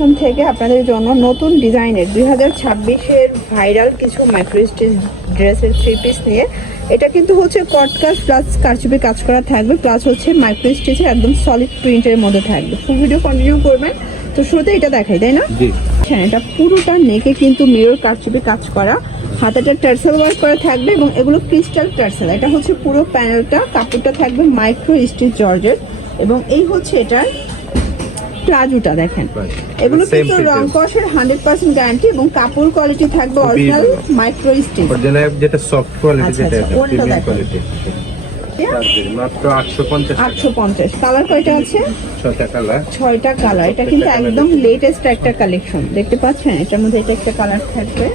Fashion থেকে আপনাদের জন্য নতুন ডিজাইনের 2026-এর ভাইরাল কিছু মাইক্রো স্টিচ ড্রেসের 3 পিস নিয়ে। এটা কিন্তু হচ্ছে কট কাজ প্লাস কারচুপি কাজ করা থাকবে, প্লাস হচ্ছে মাইক্রো স্টিচের একদম সলিড প্রিন্টের মধ্যে থাকবে। ফুল ভিডিও কন্টিনিউ করবেন। তো শুরুতে এটা দেখাই, তাই না? হ্যাঁ, এটা পুরোটা নেকে কিন্তু মিরর কারচুপি কাজ করা, হাতাটা টার্সেল ওয়ার্ক করা থাকবে এবং এগুলো ক্রিস্টাল টার্সেল। এটা হচ্ছে পুরো প্যানেলটা, কাপড়টা থাকবে মাইক্রো স্টিচ জর্জেট এবং এই হচ্ছে এটার প্লাজোটা দেখেন। এগুলো কিন্তু রং কষের 100% গ্যারান্টি এবং কাপড় কোয়ালিটি থাকবে অরিজিনাল মাইক্রো স্টিচ, অরিজিনাল যেটা সফট কোয়ালিটি, যেটা প্রিমিয়াম কোয়ালিটি। মাত্র 850 কালার কয়টা আছে? 6টা কালার। এটা কিন্তু একদম লেটেস্ট একটা কালেকশন দেখতে পাচ্ছেন। এটার মধ্যে এটা একটা কালার থাকবে,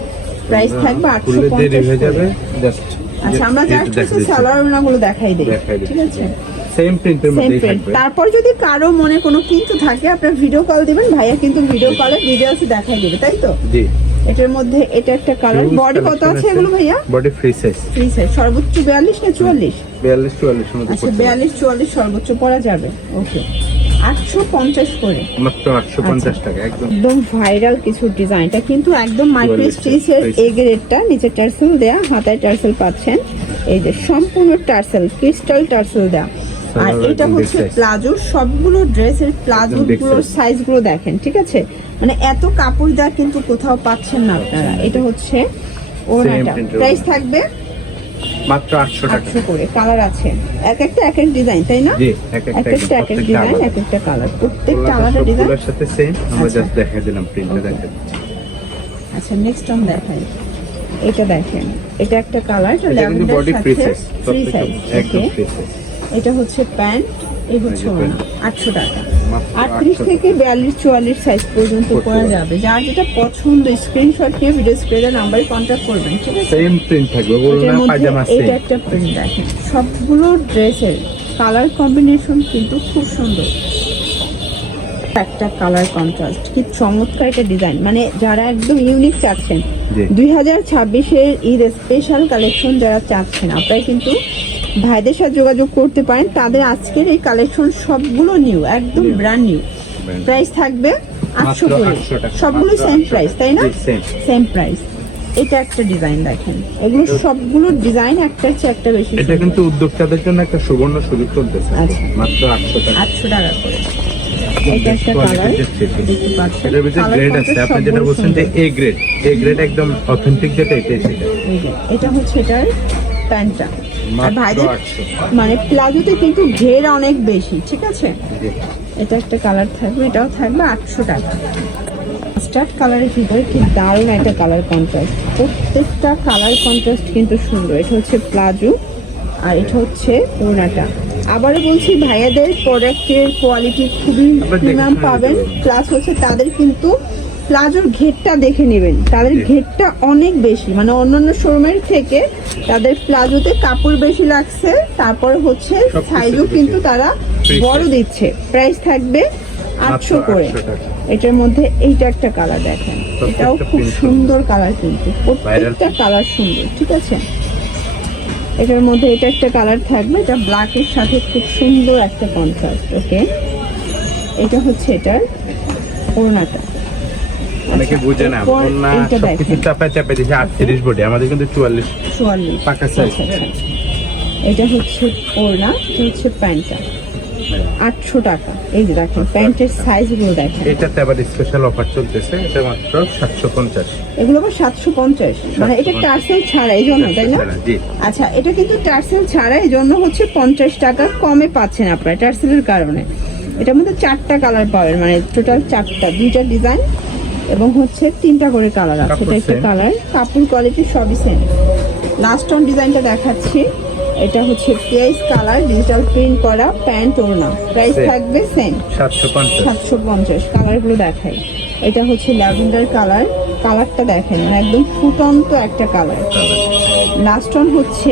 প্রাইস থাকবে 850 আচ্ছা, আমরা জাস্ট সালোয়ার ওনাগুলো দেখাই দেই, ঠিক আছে? সেম প্রিন্টের মধ্যেই থাকবে। তারপর যদি কারো মনে কোনো কিন্তু থাকে আপনারা ভিডিও কল দিবেন, ভাইয়া কিন্তু ভিডিও কলে ডিটেইলস দেখাই দেবে, তাই তো? জি। এটার মধ্যে এটা একটা কালার। বডি কত আছে এগুলো ভাইয়া? Body free size. Free size সর্বোচ্চ 42 না 44? 42 44 এর মধ্যে। আচ্ছা, 42 44 সর্বোচ্চ পরা যাবে। ওকে, 850 করে, মাত্র 850 টাকা। একদম ভাইরাল কিছু ডিজাইন। এটা কিন্তু একদম মাইক্রো স্টিচের এ গ্রেডটা, নিচে টার্সেল দেয়া, হাতায় টার্সেল পাচ্ছেন। এই যে সম্পূর্ণ টার্সেল, ক্রিস্টাল টার্সেল দেয়া। আর এটা হচ্ছে প্লাজো। সবগুলো ড্রেসের প্লাজো গুলোর সাইজ গুলো দেখেন, ঠিক আছে? মানে এত কাপড় দেয়া কিন্তু কোথাও পাচ্ছেন না আপনারা। এটা হচ্ছে ওনাটা, প্রাইস থাকবে মাত্র 800 টাকা। 800 করে। কালার আছে, এক একটা এক এক ডিজাইন, তাই না? জি, এক একটা এক এক ডিজাইন, এক একটা কালার, প্রত্যেকটা আলাদা ডিজাইন। এর সাথে সেম আমরা জাস্ট দেখাই দিলাম, প্রিন্টটা দেখাই দিচ্ছি। আচ্ছা, নেক্সট অন দেখাই। এটা দেখেন, এটা একটা কালার, এটা কিন্তু lavender body free size, free size. একদম ফ্রি সাইজ। এটা হচ্ছে প্যান্ট, এই হচ্ছে ওড়না। 800 টাকা। 38 থেকে 42 44 সাইজ পর্যন্ত পরা যাবে। যার যেটা পছন্দ স্ক্রিনশট নিয়ে ভিডিও স্ক্রিনের নাম্বারে কন্টাক্ট করবেন, ঠিক আছে? সেম প্রিন্ট থাকবে, ওড়না পায়জামা সেম। এটা একটা প্রিন্ট দেখেন। সবগুলো ড্রেসের কালার কম্বিনেশন কিন্তু খুব সুন্দর। একটা কালার কন্ট্রাস্ট, কি চমৎকার একটা ডিজাইন। মানে যারা একদম ইউনিক চাচ্ছেন, 2026-এর ঈদ স্পেশাল কালেকশন যারা চাচ্ছেন, আপনারা কিন্তু ভাইদের সাথে যোগাযোগ করতে পারেন। তাদের আজকের এই কালেকশন সবগুলো নিউ, একদম ব্র্যান্ড নিউ। প্রাইস থাকবে 800 করে। সবগুলো সেম প্রাইস, তাই না? Same price. এটা একটা ডিজাইন দেখেন, এগুলো সবগুলো ডিজাইন একটার চেয়ে একটা বেশি। এটা কিন্তু উদ্যোক্তাদের জন্য একটা সুবর্ণ সুযোগ চলতেছে। মাত্র 800 টাকা। 800 টাকা করে। এটা একটা কালার, দেখতে পাচ্ছেন। এর ভিতরে গ্রেড আছে, আপনি যেটা বলছেন যে এ গ্রেড, এ গ্রেড একদম অথেন্টিক যেটা, এটাই সেটা। এটা হচ্ছে এটার প্যান্টটা। আর ভাইদের মানে প্লাজোতে কিন্তু ঘের অনেক বেশি, ঠিক আছে? এটা একটা কালার থাকবে, এটাও থাকবে 800 টাকা। স্টার্ট কালারের ভিতরে কি দারুণ একটা কালার কন্ট্রাস্ট, প্রত্যেকটা কালার কন্ট্রাস্ট কিন্তু সুন্দর। এটা হচ্ছে প্লাজো আর এটা হচ্ছে ওড়নাটা। আবারও বলছি, ভাইয়াদের প্রোডাক্টের কোয়ালিটি খুবই প্রিমিয়াম পাবেন, প্লাস হচ্ছে তাদের কিন্তু প্লাজোর ঘেরটা দেখে নেবেন, তাদের ঘেরটা অনেক বেশি, মানে অন্যান্য শোরুমের থেকে তাদের প্লাজোতে কাপড় বেশি লাগছে, তারপরে হচ্ছে সাইজও কিন্তু তারা বড় দিচ্ছে। প্রাইস থাকবে 800 করে। এটার মধ্যে এইটা একটা কালার দেখেন, এটাও খুব সুন্দর কালার, কিন্তু প্রত্যেকটা কালার সুন্দর, ঠিক আছে? এটার মধ্যে এটা একটা কালার থাকবে, এটা ব্ল্যাকের সাথে খুব সুন্দর একটা কন্ট্রাস্ট। ওকে, এটা হচ্ছে এটার ওড়নাটা। অনেকে বুঝে না, ওড়না সবকিছু চাপা চাপা দিয়েছে। 38 বডি, আমাদের কিন্তু 44 পাকা সাইজ। এটা হচ্ছে ওড়না, এটা হচ্ছে প্যান্টটা। 800 টাকা। এই যে দেখেন প্যান্টের সাইজগুলো দেখেন। এটাতে আবার স্পেশাল অফার চলতেছে, এটা মাত্র 750। এগুলো আবার 750, মানে এটা টার্সেল ছাড়া, এই জন্য, তাই না? আচ্ছা, এটা কিন্তু টার্সেল ছাড়া, এই জন্য হচ্ছে 50 টাকা কমে পাচ্ছেন আপনারা টার্সেলের কারণে। এটার মধ্যে 4টা কালার পাবেন, মানে টোটাল 4টা, 2টা ডিজাইন এবং হচ্ছে 3টা করে কালার আছে। এটা একটা কালার, কাপড় কোয়ালিটি সবই সেম। লাস্ট অন ডিজাইনটা দেখাচ্ছি। এটা হচ্ছে পেঁয়াজ কালার, ডিজিটাল প্রিন্ট করা, প্যান্ট ওড়না। প্রাইস থাকবে সেম 750। কালারগুলো দেখাই। এটা হচ্ছে ল্যাভেন্ডার কালার, কালারটা দেখেন, মানে একদম ফুটন্ত একটা কালার। লাস্ট অন হচ্ছে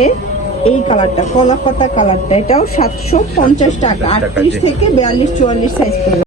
এই কালারটা, কলা পাতা কালারটা, এটাও 750 টাকা। 38 থেকে 42 44 সাইজ।